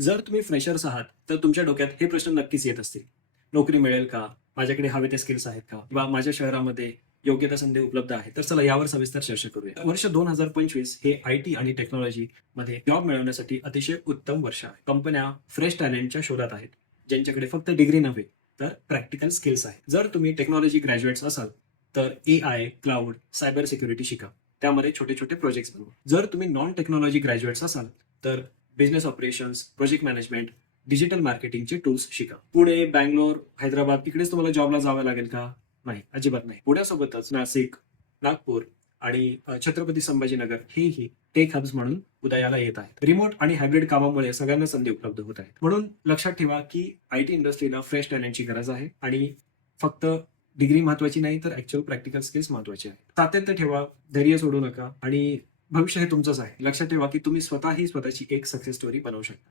जर तुम्ही फ्रेशर्स आहात, तर तुमच्या डोक्यात हे प्रश्न नक्कीच येत असतील. नोकरी मिळेल का? माझ्याकडे हवे ते स्किल्स आहेत का? किंवा माझ्या शहरामध्ये योग्य त्या संधी उपलब्ध आहेत. तर चला यावर सविस्तर चर्चा करूया. वर्ष 2025 हे आय-टी आणि टेक्नॉलॉजीमध्ये जॉब मिळवण्यासाठी अतिशय उत्तम वर्ष आहे. कंपन्या फ्रेश टॅलेंटच्या शोधात आहेत, ज्यांच्याकडे फक्त डिग्री नव्हे, तर प्रॅक्टिकल स्किल्स आहेत. जर तुम्ही टेक्नॉलॉजी ग्रॅज्युएट्स असाल, तर एआय, क्लाउड, सायबर सिक्युरिटी शिका. त्यामध्ये छोटे-छोटे प्रोजेक्ट्स बनवा. जर तुम्ही नॉन टेक्नॉलॉजी ग्रॅज्युएट्स असाल, तर business operations, project management, digital मार्केटिंगचे टूल्स शिका. पुणे, बंगलोर, हैदराबाद इकडेच तुम्हाला जॉबला जावं लागेल का? नाही, अजिबात नाही. पुण्यासोबतच नाशिक, नागपूर आणि छत्रपती संभाजीनगर हेही टेक हब्स म्हणून उदयाला येत आहेत. रिमोट आणि हायब्रिड कामामुळे सगळ्यांना संधी उपलब्ध होत आहेत. म्हणून लक्षात ठेवा की आयटी इंडस्ट्रीला फ्रेश टॅलेंटची गरज आहे आणि फक्त डिग्री महत्वाची नाही, तर ऍक्च्युअल प्रॅक्टिकल स्किल्स महत्वाचे आहेत. सातत्य ठेवा, धैर्य सोडू नका आणि भविष्य हे तुमचंच आहे. लक्षात ठेवा की तुम्ही स्वतःही स्वतःची एक सक्सेस स्टोरी बनवू शकता.